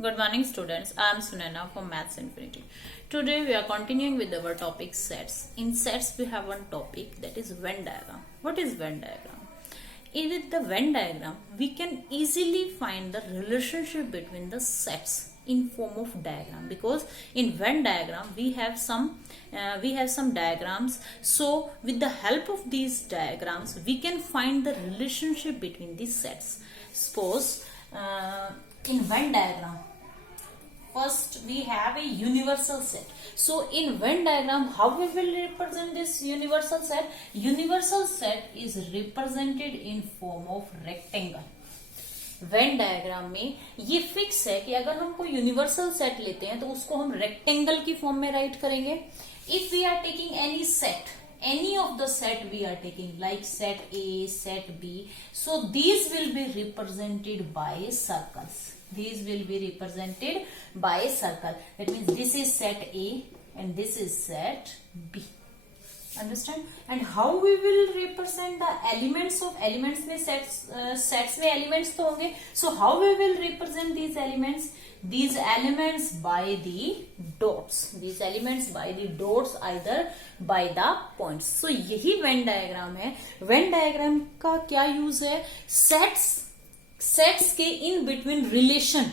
Good morning, students. I am Sunana from Maths Infinity. Today we are continuing with our topic sets. In sets, we have one topic that is Venn diagram. What is Venn diagram? With the Venn diagram, we can easily find the relationship between the sets in form of diagram, because in Venn diagram we have some diagrams. So with the help of these diagrams, we can find the relationship between these sets. Suppose in Venn diagram, first we have a universal set. So in Venn diagram, how we will represent this universal set? Universal set is represented in form of rectangle. Venn diagram में ये fix है कि अगर हम कोई universal set लेते हैं तो उसको हम रेक्टेंगल की फॉर्म में राइट करेंगे. If we are taking any set, any of the set we are taking, like set A, set B, so these will be represented by circles. These will be represented by a circle. That means this is set A and this is set B. Understand? And how we will represent the elements of elements में sets में elements तो होंगे. So how we will represent these elements? These elements by the dots. These elements by the dots, either by the points. So यही Venn diagram है. Venn diagram का क्या use है? Sets के इन बिटवीन रिलेशन,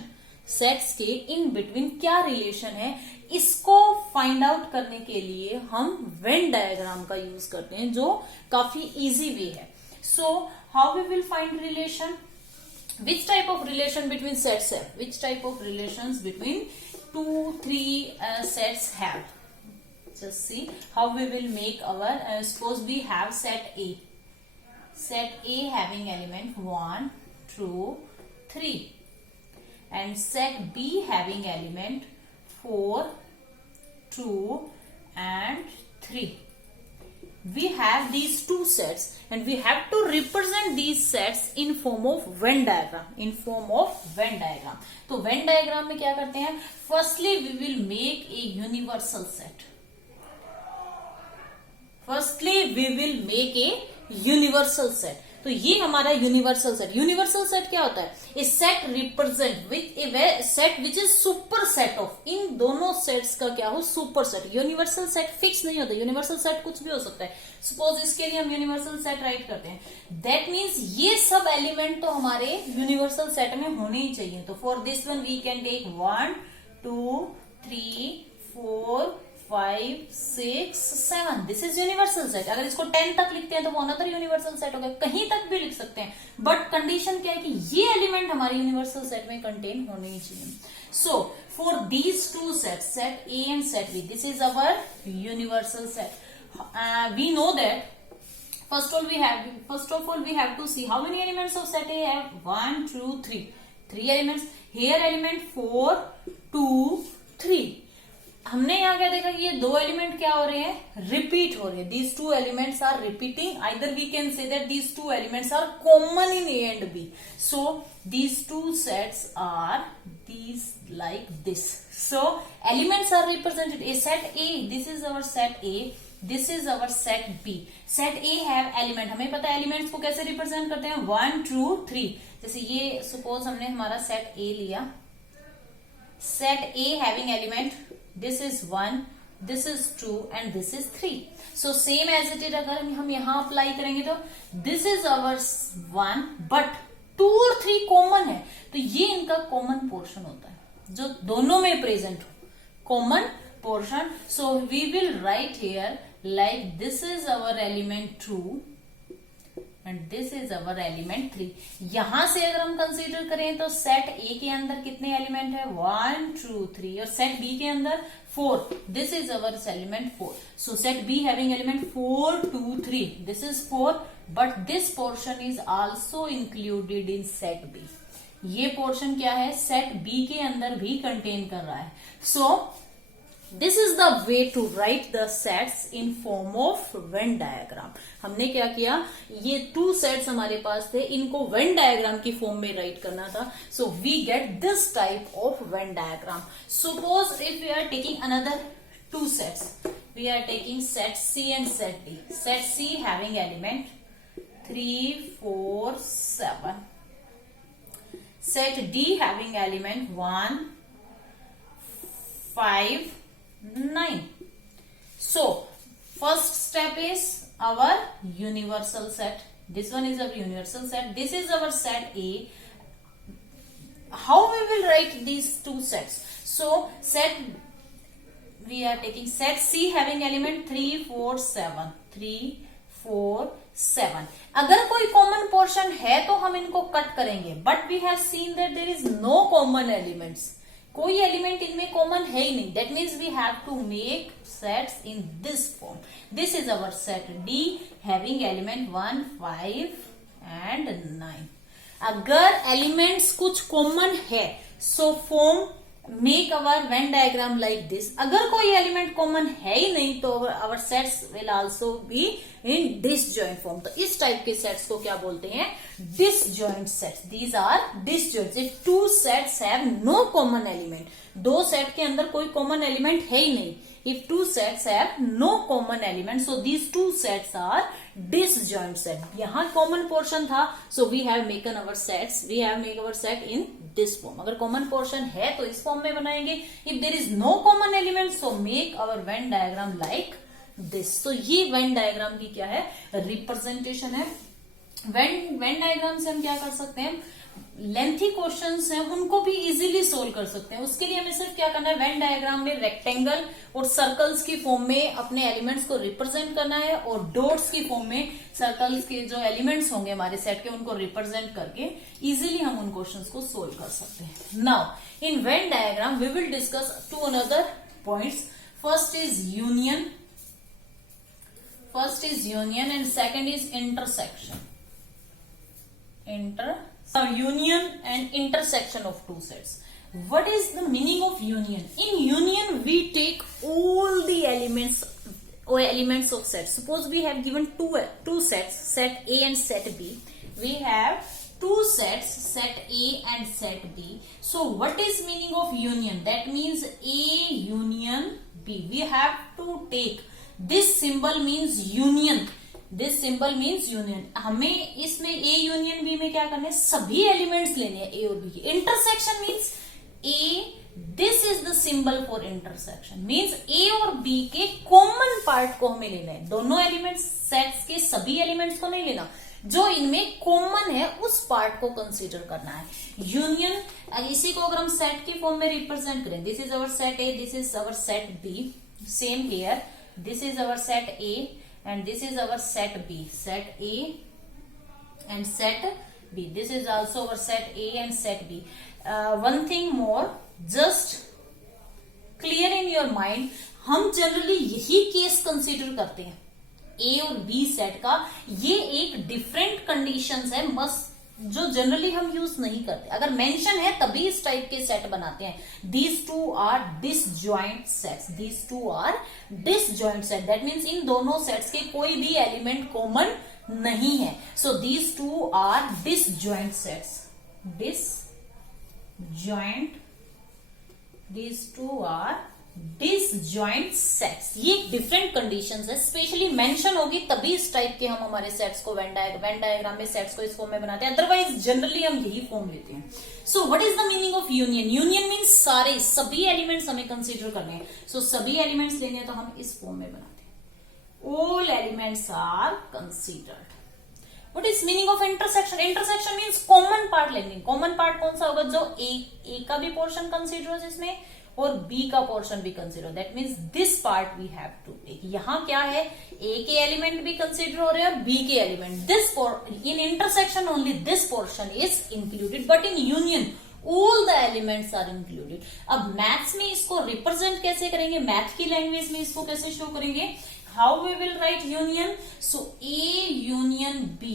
सेट्स के in between क्या relation है, इसको फाइंड आउट करने के लिए हम वेन डायग्राम का यूज करते हैं, जो काफी इजी वे है. So how we will find relation? Which type of relation between sets है? Which type of relation between 2-3 sets have? Just see how we will make our suppose we have set A. Set A having element 1, 2, 3, and set B having element 4, 2, and 3. We have these two sets and we have to represent these sets in form of Venn diagram. In form of Venn diagram. तो Venn diagram में क्या करते हैं? Firstly, we will make a universal set. Firstly, we will make a universal set. तो ये हमारा universal set. Universal set क्या होता है? A set represent with a set which is super set of. इन दोनों सेट्स का क्या हो? Super set. Universal set fix नहीं होता. यूनिवर्सल सेट कुछ भी हो सकता है. सपोज इसके लिए हम यूनिवर्सल सेट राइट करते हैं. दैट मीन्स ये सब एलिमेंट तो हमारे यूनिवर्सल सेट में होने ही चाहिए. तो for this one we can take 1, 2, 3, 4, 5, 6, 7. This is universal set. अगर इसको 10 तक लिखते हैं तो वो अनदर यूनिवर्सल सेट हो गया. कहीं तक भी लिख सकते हैं, बट कंडीशन क्या है कि ये एलिमेंट हमारे यूनिवर्सल सेट में कंटेन होने ही चाहिए. So for these two set, set A and set B, this is our universal set. We know that first of all we have to see how many elements of set A have. 1, 2, 3. 3 elements. Here element 4, 2, 3. हमने यहाँ क्या देखा कि ये दो element क्या हो रहे हैं? रिपीट हो रहे हैं. These two elements are repeating. Either we can say that these two elements are common in A and B. So these two sets are these like this. So elements are represented. A set A, this is our set A, this is our set B. Set A have element. हमें पता है elements को कैसे represent करते हैं? 1, 2, 3. जैसे ये suppose हमने हमारा सेट A लिया. Set A having element, this is 1, this is 2 and this is 3. So same as it is, अगर हम यहाँ अप्लाई करेंगे तो this is our 1 but 2 और 3 कॉमन है. तो ये इनका कॉमन पोर्शन होता है जो दोनों में प्रेजेंट हो. Common portion. So we will write here like this is our element 2 and this is our element 3. यहां से अगर हम कंसीडर करें तो सेट ए के अंदर कितने एलिमेंट है? 1, 2, 3. और सेट बी के अंदर 4. This is our element 4. So set B having element 4, 2, 3. This is 4, but this portion is also included in set B. ये पोर्शन क्या है? सेट बी के अंदर भी कंटेन कर रहा है. So this is the way to write the sets in form of Venn diagram. हमने क्या किया? ये टू सेट्स हमारे पास थे, इनको वेन डायग्राम की फॉर्म में राइट करना था. So we get this type of Venn diagram. Suppose if we are taking another two sets, we are taking set C and set D. Set C having element 3, 4, 7. set D having element 1, 5, 9. So first step is our universal set. This one is our universal set. This is our set A. How we will write these two sets? So set, we are taking set C having element 3, 4, 7. 3, 4, 7. अगर कोई common portion है तो हम इनको cut करेंगे, but we have seen that there is no common elements. कोई element इनमें common है ही नहीं. That means we have to make sets in this form. This is our set D having element 1, 5 and 9. अगर elements कुछ common है so form make our Venn diagram like this. अगर कोई एलिमेंट कॉमन है ही नहीं तो our sets will also be in disjoint form. तो इस टाइप के सेट्स को क्या बोलते हैं? Disjoint sets. These are disjoint if two sets have no common element. दो सेट के अंदर कोई कॉमन एलिमेंट है ही नहीं. If two sets have no common element, so these two sets are disjoint set. यहाँ common portion था, so we have maken our sets. We have make our set in this form. अगर common portion है तो इस form में बनाएंगे. If there is no common element, so make our Venn diagram like this. So ये Venn diagram की क्या है? Representation है. Venn diagram से हम क्या कर सकते हैं? लेंथी क्वेश्चंस हैं उनको भी इजीली सोल्व कर सकते हैं. उसके लिए हमें सिर्फ क्या करना है? वेन डायग्राम में रेक्टेंगल और सर्कल्स की फॉर्म में अपने एलिमेंट्स को रिप्रेजेंट करना है और डॉट्स की फॉर्म में सर्कल्स के जो एलिमेंट्स होंगे हमारे सेट के उनको रिप्रेजेंट करके इजीली हम उन क्वेश्चंस को सोल्व कर सकते हैं. Now in Venn diagram we will discuss two another points. First is union. First is union and second is intersection. Union and intersection of two sets. What is the meaning of union? In union we take all the elements or elements of set. Suppose we have given two sets, set A and set B. We have two sets, set A and set B. So what is meaning of union? That means A union B. We have to take this symbol means union. This symbol means union. हमें इसमें ए union B में क्या करना है? सभी elements लेने हैं ए और बी की. Intersection means A, this is the symbol for intersection. Means A और बी के कॉमन पार्ट को हमें लेना है. दोनों एलिमेंट्स सेट्स के सभी एलिमेंट्स को नहीं लेना, जो इनमें कॉमन है उस पार्ट को कंसीडर करना है. यूनियन, इसी को अगर हम सेट की फॉर्म में रिप्रेजेंट करें, this is our set A, this is our set B. Same here, this is our set A and this is our set B. Set A and set B. This is also our set A and set B. One thing more, just clear in your mind, हम generally यही case consider करते हैं A और B set का. ये एक different conditions है बस जो जनरली हम यूज नहीं करते. अगर मेंशन है तभी इस टाइप के सेट बनाते हैं. These two are disjoint sets. These two are disjoint set. That means इन दोनों सेट्स के कोई भी एलिमेंट कॉमन नहीं है. So these two are disjoint sets. Disjoint. These two are disjoint sets. ये डिफरेंट कंडीशंस है. स्पेशली मेंशन होगी तभी इस टाइप के हम हमारे सेट्स को वेन डायग्राम में सेट्स को इस फॉर्म में बनाते हैं. अदरवाइज जनरली हम यही फॉर्म लेते हैं. So what is the meaning of union? Union means सारे सभी एलिमेंट्स हमें कंसीडर करने हैं. सो सभी एलिमेंट्स लेने हैं तो हम इस फॉर्म में बनाते हैं. All elements are considered. What is meaning of intersection? Intersection means common part लेंगे. कॉमन पार्ट कौन सा होगा? जो ए का भी पोर्शन कंसीडर हो जिसमें और बी का पोर्शन भी consider. That means this part we have to take. यहां क्या है? ए के एलिमेंट भी कंसीडर हो रहे हैं और बी के element. This in intersection only this portion is included, but in union all the elements are included. अब मैथ्स में इसको रिप्रेजेंट कैसे करेंगे? मैथ की लैंग्वेज में इसको कैसे शो करेंगे? How we will write union? So A union B.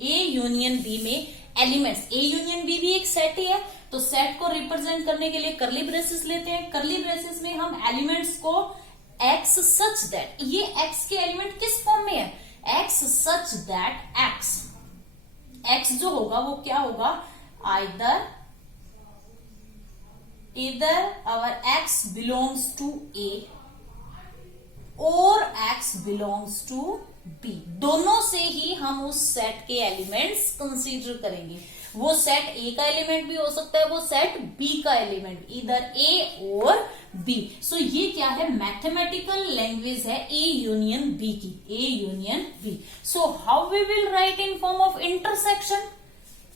A union B में एलिमेंट्स, A union B भी एक सेट ही है. तो सेट को रिप्रेजेंट करने के लिए कर्ली ब्रेसेस लेते हैं. कर्ली ब्रेसेस में हम एलिमेंट्स को X सच दैट, ये X के एलिमेंट किस फॉर्म में है? X सच दैट X जो होगा वो क्या होगा? either our X belongs to A और X belongs to B. दोनों से ही हम उस सेट के एलिमेंट्स कंसीडर करेंगे. वो सेट ए का एलिमेंट भी हो सकता है, वो सेट बी का एलिमेंट, इधर ए और बी। सो ये क्या है, मैथमेटिकल लैंग्वेज है ए यूनियन बी की, A union B. So how we will write in form of intersection?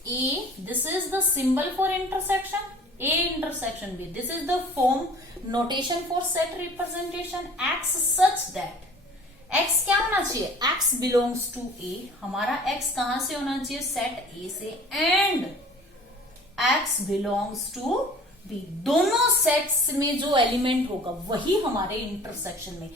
A, this is the symbol for intersection, A intersection B, this is the form notation for set representation X such that X क्या होना चाहिए, X belongs to A, हमारा X कहां से होना चाहिए, set A से, and X belongs to B, दोनों सेट्स में जो एलिमेंट होगा वही हमारे इंटरसेक्शन में।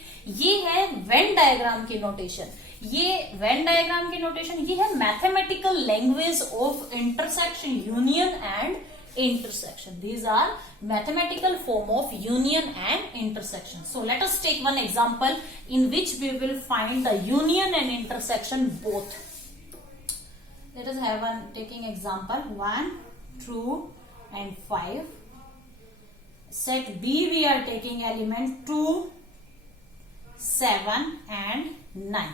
ये है वेन डायग्राम की नोटेशन, ये वेन डायग्राम की नोटेशन, ये है mathematical language of intersection, union and intersection. These are mathematical form of union and intersection. So let us take one example in which we will find the union and intersection both. Let us have one taking example 1, 2 and 5. Set B we are taking element 2, 7 and 9.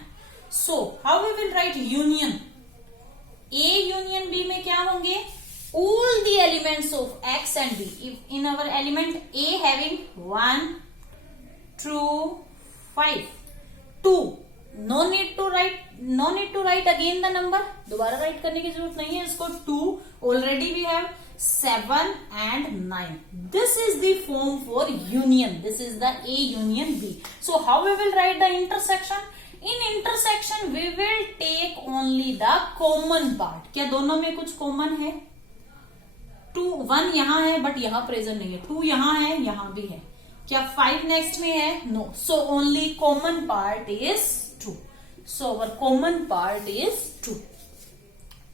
So how we will write union? A union B में क्या होंगे? All the elements of X and B. If in our element A having 1, 2, 5, 2. No need to write again the number. दोबारा write करने की जरूरत नहीं है इसको. 2 already we have 7 and 9. This is the form for union. This is the A union B. So how we will write the intersection? In intersection we will take only the common part. क्या दोनों में कुछ common है? 2, 1 यहां है but यहां present नहीं है, 2 यहां है, यहां भी है, क्या 5 नेक्स्ट में है? No. So only common part is 2. So our common part is 2.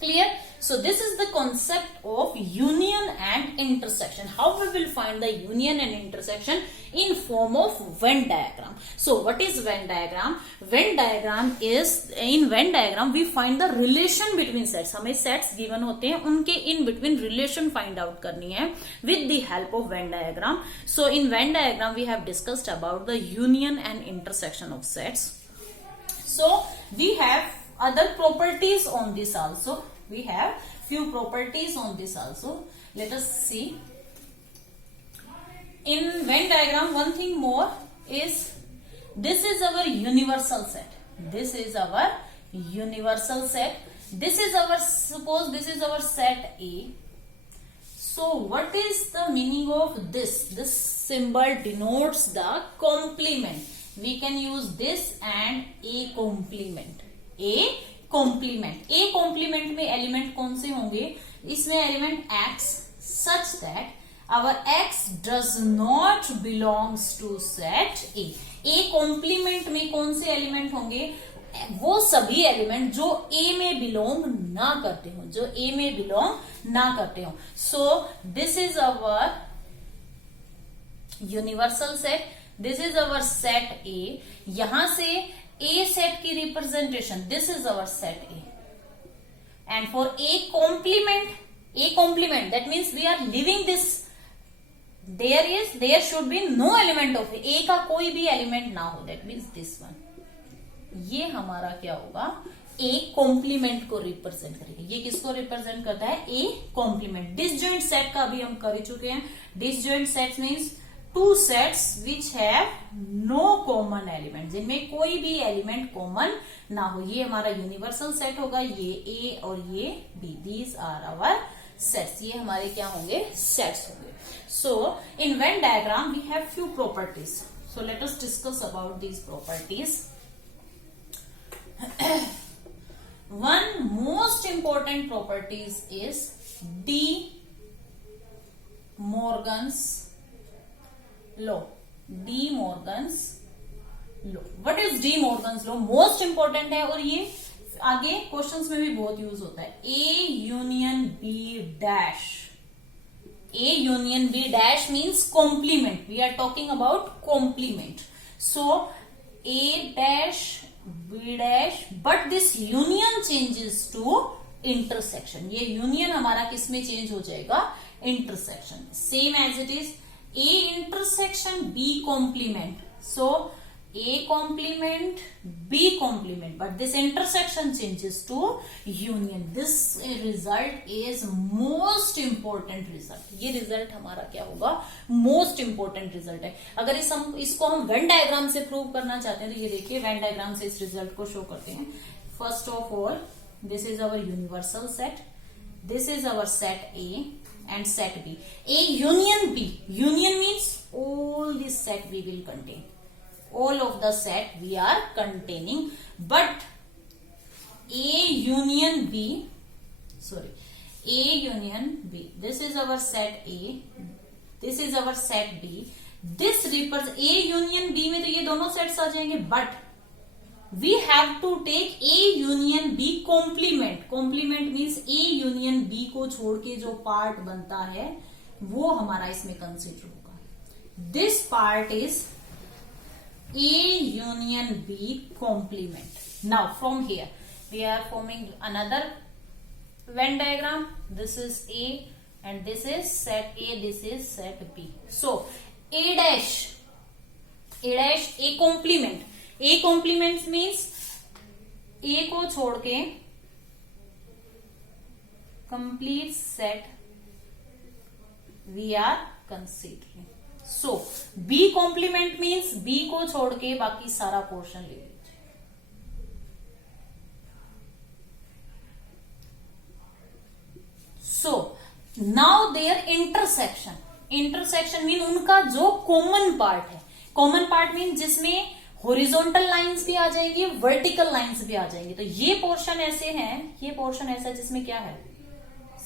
Clear? So this is the concept of union and intersection. How we will find the union and intersection in form of Venn diagram. So what is Venn diagram? Venn diagram is, in Venn diagram we find the relation between sets. हमें sets given होते हैं, उनके in between relation find out करनी है with the help of Venn diagram. So in Venn diagram we have discussed about the union and intersection of sets. So we have other properties on this also. We have few properties on this also. Let us see. In Venn diagram, one thing more is this is our universal set. This is our universal set. This is our, suppose this is our set A. So what is the meaning of this? This symbol denotes the complement. We can use this and A complement. A complement. A complement में element कौन से होंगे? इसमें element X such that our X does not belongs to set A. A complement में कौन से element होंगे? वो सभी एलिमेंट जो A में बिलोंग ना करते हो, जो A में बिलोंग ना करते हो. So this is our universal set. This is our set A. यहां से A set की representation, this is our set A. And for A complement, that means we are leaving this, there should be no element of A. A का कोई भी element ना हो, that means this one. ये हमारा क्या होगा? A complement को represent करेगा. ये किसको represent करता है? A complement. Disjoint set का अभी हम कर ही चुके हैं. Disjoint sets means two sets which have no common element, जिनमें कोई भी एलिमेंट कॉमन ना हो. ये हमारा यूनिवर्सल सेट होगा, ये A और ये B. These are our sets. ये हमारे क्या होंगे? सेट्स होंगे. So in Venn diagram we have few properties. So let us discuss about these properties. One most important properties is De Morgan's law. De Morgan's law. What is De Morgan's law? Most important है और ये आगे questions में भी बहुत use होता है. A union B dash. A union B dash means complement. We are talking about complement. So A dash B dash, but this union changes to intersection. ये union हमारा किस में चेंज हो जाएगा? Intersection. Same as it is A intersection B complement. So A complement, B complement, but this intersection changes to union. This result is most important result. ये result हमारा क्या होगा, most important result है. अगर इसको हम Venn diagram से prove करना चाहते हैं तो ये देखिए Venn diagram से इस result को show करते हैं. First of all, this is our universal set. This is our set A and set B. A union B. Union means all this set we will contain. All of the set we are containing. But A union B. Sorry. A union B. This is our set A. This is our set B. This represents A union B में तो ये दोनों sets आ जाएंगे. But we have to take A union B complement. Complement means A union B को छोड़ के जो part बनता है वो हमारा इसमें कंसिडर होगा. This part is A union B complement. Now from here we are forming another Venn diagram. This is A and this is set A, this is set B. So A dash A complement. A complement means A को छोड़ के complete set we are considering. So B complement means B को छोड़ के बाकी सारा portion ले लीजिए. So now their intersection. Intersection mean उनका जो common part है. Common part mean जिसमें हॉरिजॉन्टल लाइंस भी आ जाएंगी, वर्टिकल लाइंस भी आ जाएंगी. तो ये पोर्शन ऐसे हैं, ये पोर्शन ऐसा है जिसमें क्या है,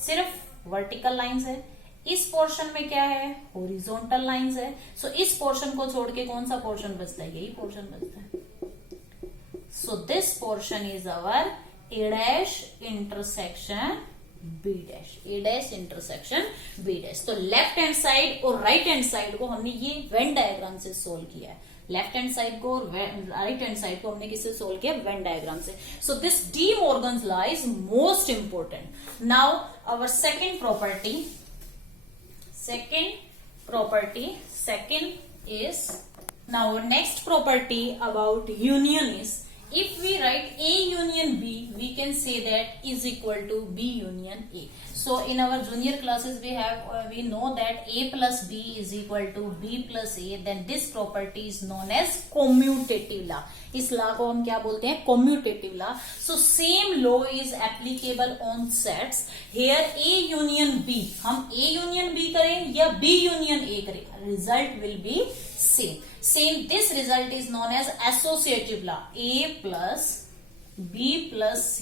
सिर्फ वर्टिकल लाइंस है. इस पोर्शन में क्या है, हॉरिजॉन्टल लाइंस है. सो इस पोर्शन को छोड़ के कौन सा पोर्शन बचता है, यही पोर्शन बचता है. So this portion is our A dash intersection B dash. A dash intersection B dash. तो लेफ्ट हैंड साइड और राइट हैंड साइड को हमने ये वेन डायग्राम से सोल्व किया है. लेफ्ट हैंड साइड को और राइट हैंड साइड को हमने किससे सोल्व किया, वेन डायग्राम से. So this De Morgan's law is most important. Now our second property is now our next property about union is, if we write A union B, we can say that is equal to B union A. So in our junior classes we know that A plus B is equal to B plus A. Then this property is known as commutative law. इस law को हम क्या बोलते हैं, commutative law. So same law is applicable on sets. Here A union B, हम A union B करें या B union A करें, result will be same. This result is known as associative law. A plus B plus C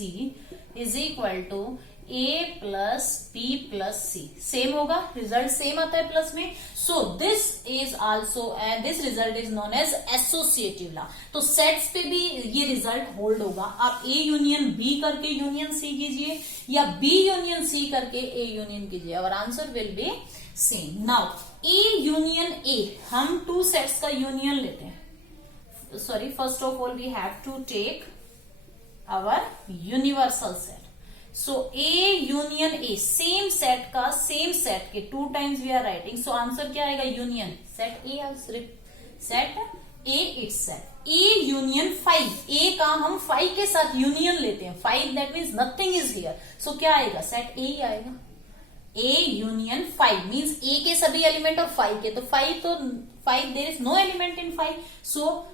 is equal to A plus B plus C. Same होगा, result same आता है plus में. So this is also and this result is known as associative law. तो sets पे भी ये result hold होगा. आप A यूनियन B करके यूनियन C कीजिए या B यूनियन C करके A यूनियन कीजिए, और answer will be same. Now A union A, हम टू सेट्स का यूनियन लेते हैं. Sorry, first of all we have to take our universal set. So A union A, same set का same set के two times we are writing. So answer क्या आएगा, union set A, set A itself. A union 5, A का हम 5 के साथ union लेते हैं. 5 that means nothing is here. So क्या आएगा, सेट A ही आएगा. A यूनियन 5 मीन्स A के सभी एलिमेंट और 5 के, तो 5 there is no element in 5. So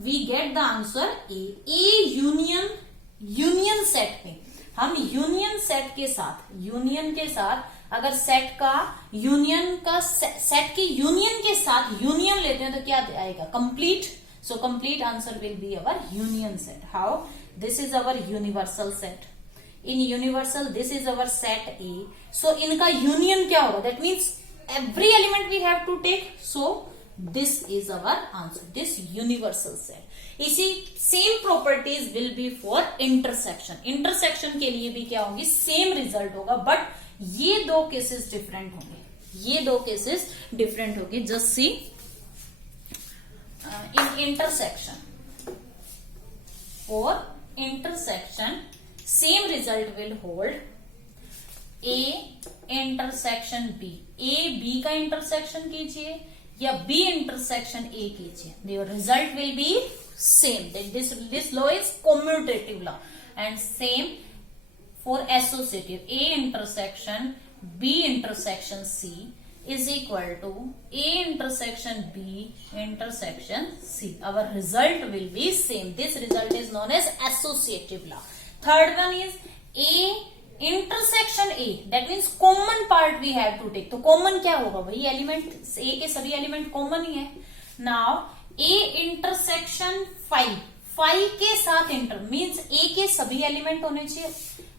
we get the answer A. A union set में हम यूनियन सेट के साथ अगर सेट का यूनियन का सेट के यूनियन के साथ यूनियन लेते हैं तो क्या आएगा, complete. So complete answer will be our union set. How, this is our universal set. In universal this is our set A. So इनका यूनियन क्या होगा, that means every element we have to take. So this is our answer, this universal set. इसी same properties will be for intersection. Intersection के लिए भी क्या होगी, same result होगा, बट ये दो केसेस डिफरेंट होंगे. Just see in intersection, for intersection same result will hold. A intersection B, A B का इंटरसेक्शन कीजिए, या B intersection A कीजिए, your result will be same. This law is commutative law and same for associative. A intersection B intersection C is equal to A intersection B intersection C. Our result will be same. This result is known as associative law. Third one is A intersection A. That means common part we have to take. तो common क्या होगा भाई, element A के सभी element common ही है. Now A intersection phi के साथ inter means A के सभी एलिमेंट होने चाहिए.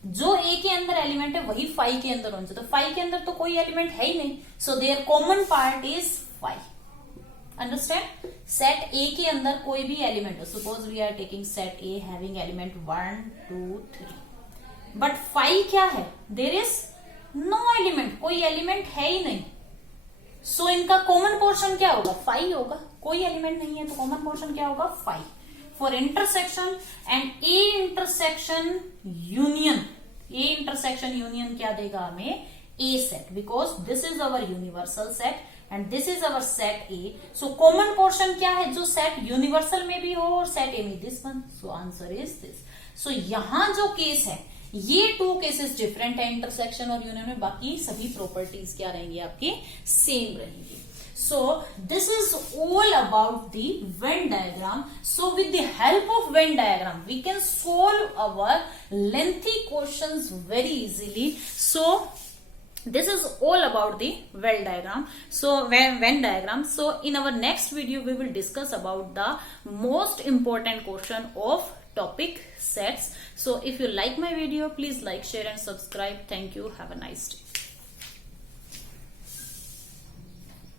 जो A के अंदर एलिमेंट है वही phi के अंदर होने चाहिए. तो phi के अंदर तो कोई एलिमेंट है ही नहीं. So their common part is phi. Understand? Set A के अंदर कोई भी एलिमेंट हो. Suppose we are taking set A having element 1 2 3. But phi क्या है? There is no element. कोई एलिमेंट है ही नहीं. सो इनका कॉमन पोर्शन क्या होगा? phi होगा. कोई एलिमेंट नहीं है तो कॉमन पोर्शन क्या होगा? phi. For intersection and A intersection union. A intersection union क्या देगा हमें? A set, because this is our universal set and this is our set A. So common portion क्या है? जो सेट यूनिवर्सल में भी हो और सेट A में, this one. So answer is this. So यहां जो केस है, ये टू केसेस डिफरेंट है इंटरसेक्शन और यूनियन में. बाकी सभी प्रॉपर्टीज क्या रहेंगी आपकी? सेम रहेंगी. So this is all about the Venn diagram. So with the help of Venn diagram, we can solve our lengthy questions very easily. So this is all about the Venn diagram. So Venn diagram. So in our next video, we will discuss about the most important question of topic sets. So if you like my video, please like, share and subscribe. Thank you. Have a nice day.